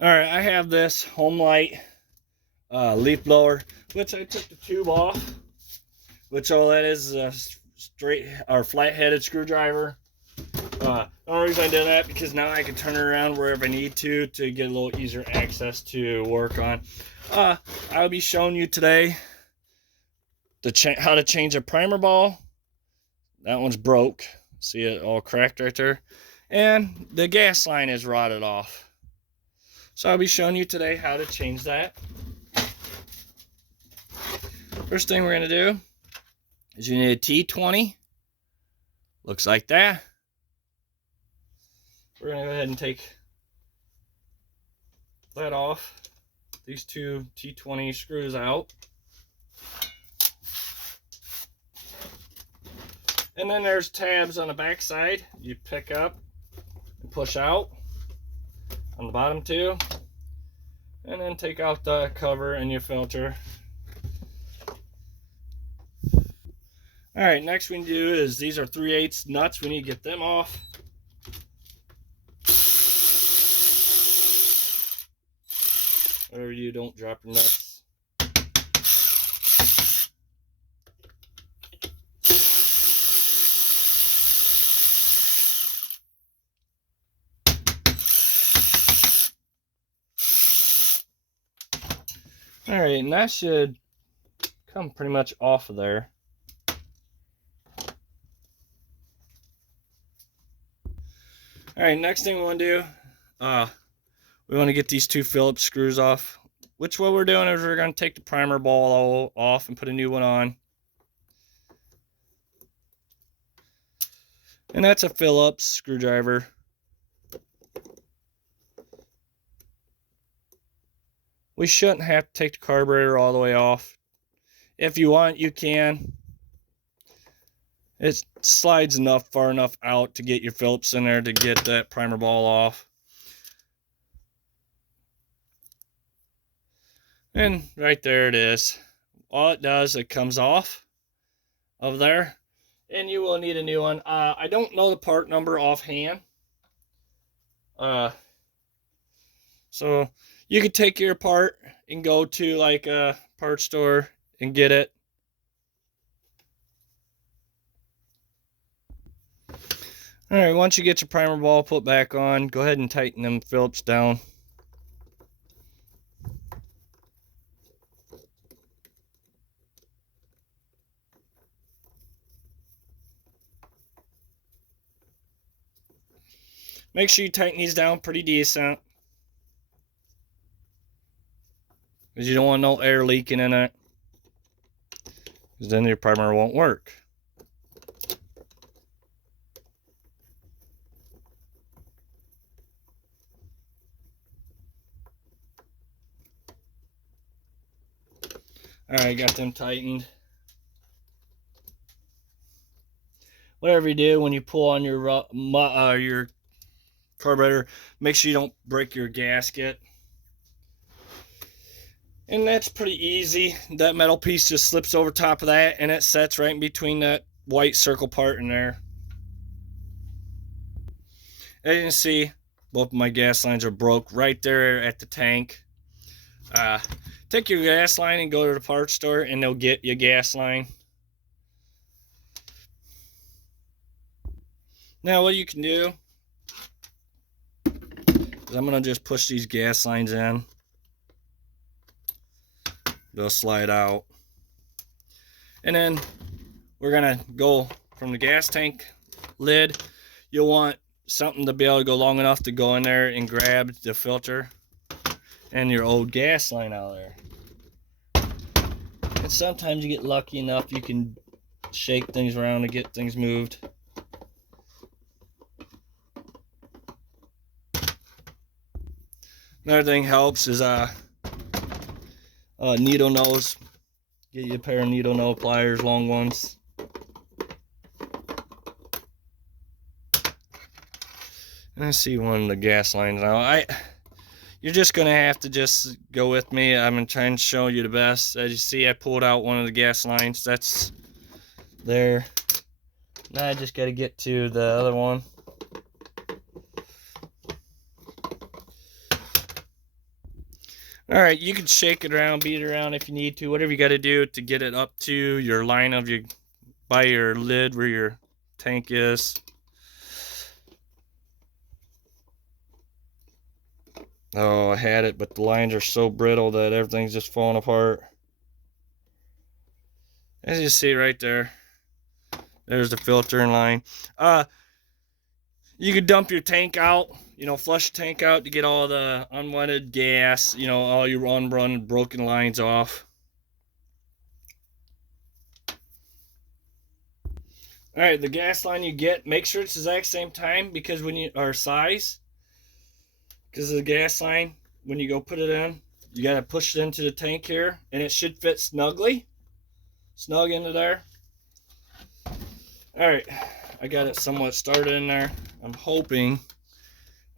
All right, I have this Homelite leaf blower, which I took the tube off, which all that is a straight or flat-headed screwdriver. The only reason I did that because now I can turn it around wherever I need to get a little easier access to work on. I'll be showing you today how to change a primer ball. That one's broke. See it all cracked right there. And the gas line is rotted off. So I'll be showing you today how to change that. First thing we're going to do is you need a T20. Looks like that. We're going to go ahead and take that off. These two T20 screws out. And then there's tabs on the back side. You pick up and push out on the bottom too. And then take out the cover and your filter. Alright, next we need to do is these are 3/8 nuts. We need to get them off. Whatever you don't drop your nuts. Alright, and that should come pretty much off of there. Alright, next thing we want to do, we want to get these two Phillips screws off. Which what we're doing is we're going to take the primer ball off and put a new one on. And that's a Phillips screwdriver. We shouldn't have to take the carburetor all the way off. If you want, you can. It slides far enough out to get your Phillips in there to get that primer ball off. And right there it is. All it does, it comes off of there. And you will need a new one. I don't know the part number offhand. So you could take your part and go to like a parts store and get it. Alright, once you get your primer ball put back on, go ahead and tighten them Phillips down. Make sure you tighten these down pretty decent, because you don't want no air leaking in it, because then your primer won't work. Alright, got them tightened. Whatever you do when you pull on your carburetor, make sure you don't break your gasket. And that's pretty easy. That metal piece just slips over top of that and it sets right in between that white circle part in there. As you can see, both of my gas lines are broke right there at the tank. Take your gas line and go to the parts store and they'll get you a gas line. Now what you can do is I'm going to just push these gas lines in. They'll slide out. And then we're going to go from the gas tank lid. You'll want something to be able to go long enough to go in there and grab the filter and your old gas line out of there. And sometimes you get lucky enough you can shake things around to get things moved. Another thing helps is needle nose. Get you a pair of needle nose pliers, long ones. And I see one of the gas lines now. You're just gonna have to just go with me. I'm trying to show you the best. As you see, I pulled out one of the gas lines. That's there. Now I just gotta get to the other one. All right, you can shake it around, beat it around if you need to, whatever you got to do to get it up to your line of your, by your lid where your tank is. Oh, I had it, but the lines are so brittle that everything's just falling apart. As you see right there, there's the filtering line. You could dump your tank out, flush the tank out to get all the unwanted gas, all your unrun broken lines off. All right, the gas line you get, make sure it's the exact same time because size, because of the gas line, when you go put it in, you got to push it into the tank here, and it should fit snug into there. All right, I got it somewhat started in there. I'm hoping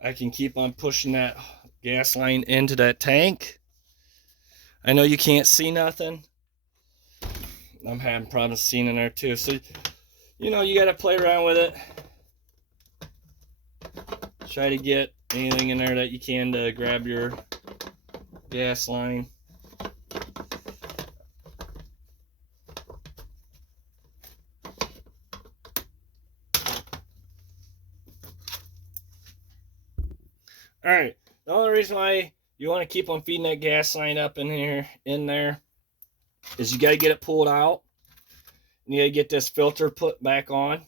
I can keep on pushing that gas line into that tank. I know you can't see nothing. I'm having problems seeing in there too. So, you got to play around with it. Try to get anything in there that you can to grab your gas line. All right, the only reason why you want to keep on feeding that gas line up in there is you got to get it pulled out. And you got to get this filter put back on.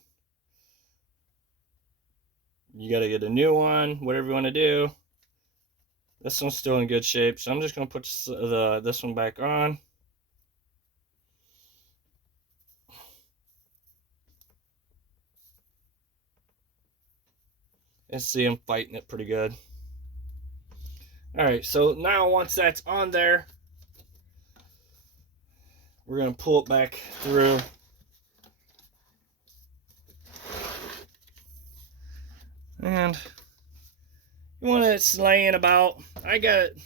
You got to get a new one, whatever you want to do. This one's still in good shape, so I'm just going to put this one back on. And see, I'm fighting it pretty good. All right, so now once that's on there, we're going to pull it back through. And you want it laying about, I got it.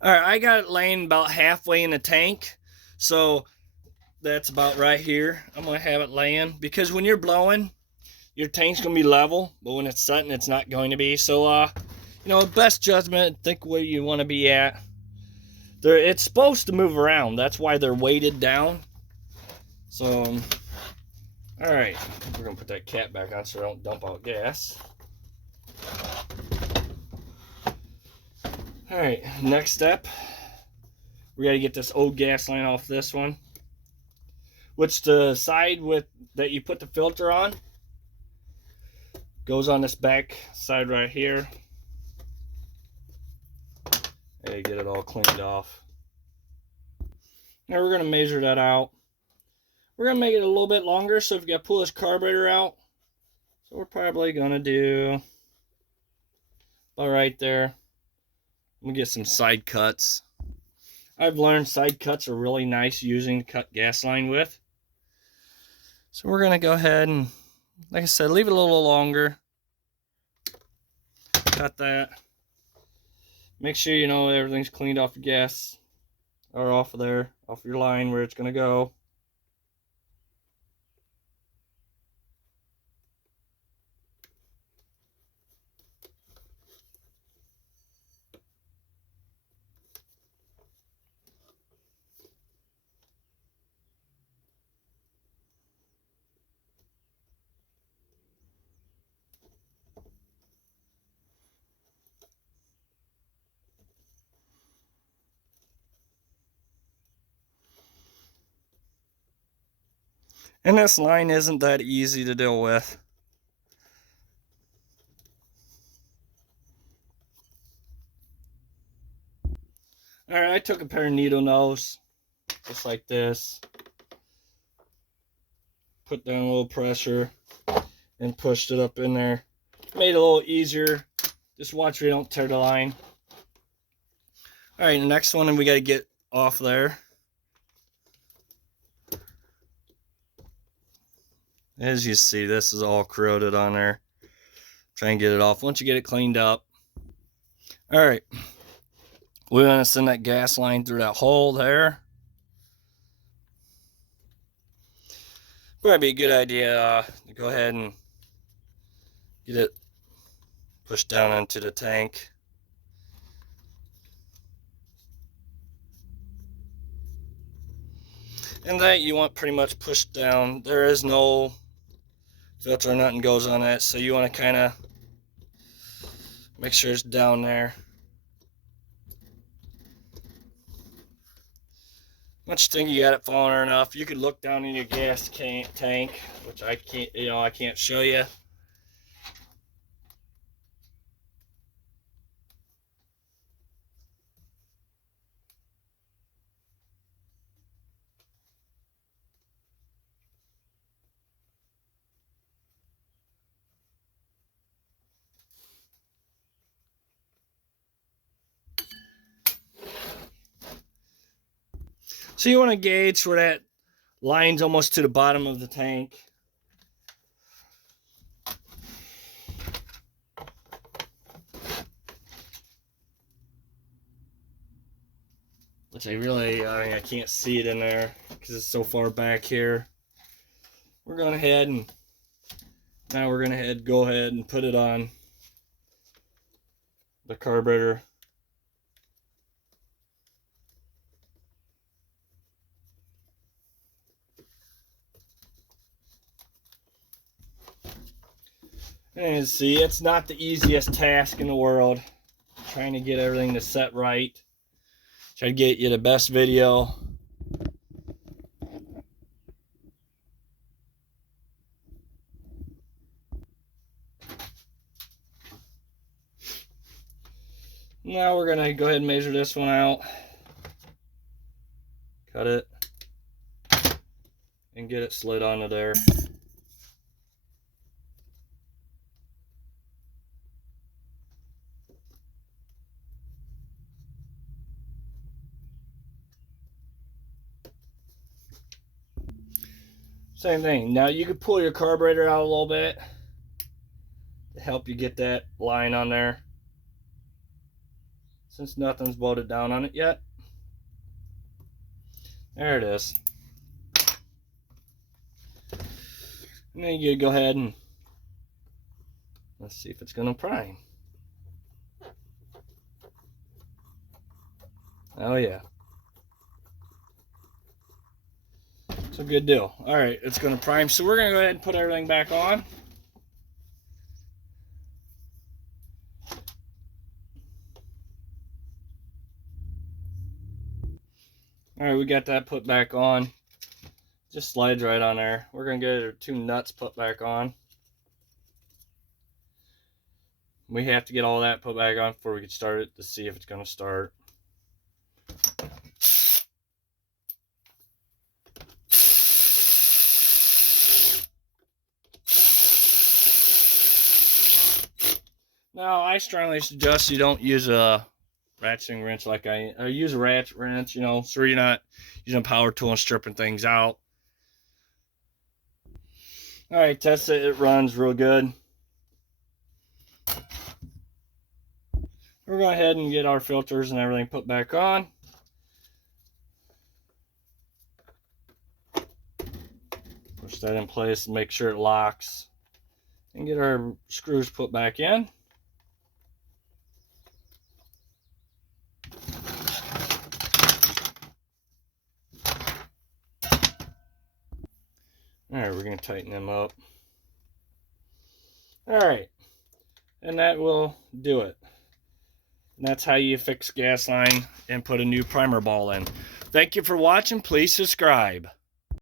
All right, I got it laying about halfway in the tank. So that's about right here. I'm going to have it laying because when you're blowing, your tank's going to be level, but when it's setting, it's not going to be. So, best judgment, think where you want to be at. It's supposed to move around. That's why they're weighted down. So, all right, we're going to put that cap back on so I don't dump out gas. All right, next step, we got to get this old gas line off this one, which the side that you put the filter on goes on this back side right here. And get it all cleaned off. Now we're going to measure that out. We're going to make it a little bit longer, so if you got to pull this carburetor out, so we're probably going to do about right there. I'm going to get some side cuts. I've learned side cuts are really nice using to cut gas line with. So we're going to go ahead and, like I said, leave it a little longer. Cut that. Make sure everything's cleaned off your gas, or off of there, off your line where it's going to go. And this line isn't that easy to deal with. All right, I took a pair of needle nose, just like this. Put down a little pressure and pushed it up in there. Made it a little easier. Just watch we don't tear the line. All right, the next one we got to get off there. As you see, this is all corroded on there. Try and get it off once you get it cleaned up. All right, we're going to send that gas line through that hole there. Probably be a good idea to go ahead and get it pushed down into the tank. And that you want pretty much pushed down. There is no filter, nothing goes on that, so you want to kind of make sure it's down there. Once you think you got it falling enough, you could look down in your gas tank, which I can't, I can't show you. So you want to gauge where that line's almost to the bottom of the tank. Which I mean, I can't see it in there because it's so far back here. We're going ahead and now we're going to go ahead and put it on the carburetor. And see, it's not the easiest task in the world, trying to get everything to set right. Try to get you the best video. Now we're gonna go ahead and measure this one out. Cut it and get it slid onto there. Same thing. Now you could pull your carburetor out a little bit to help you get that line on there, since nothing's bolted down on it yet. There it is. And then you go ahead and let's see if it's gonna prime. Oh yeah. It's a good deal. All right, it's going to prime. So we're going to go ahead and put everything back on. All right, we got that put back on. Just slides right on there. We're going to get our 2 nuts put back on. We have to get all that put back on before we can start it to see if it's going to start. Now, I strongly suggest you don't use a ratcheting wrench like or use a ratchet wrench, so you're not using a power tool and stripping things out. All right, test it. It runs real good. We're going to go ahead and get our filters and everything put back on. Push that in place and make sure it locks. And get our screws put back in. Alright, we're going to tighten them up. Alright, and that will do it. And that's how you fix gas line and put a new primer ball in. Thank you for watching. Please subscribe.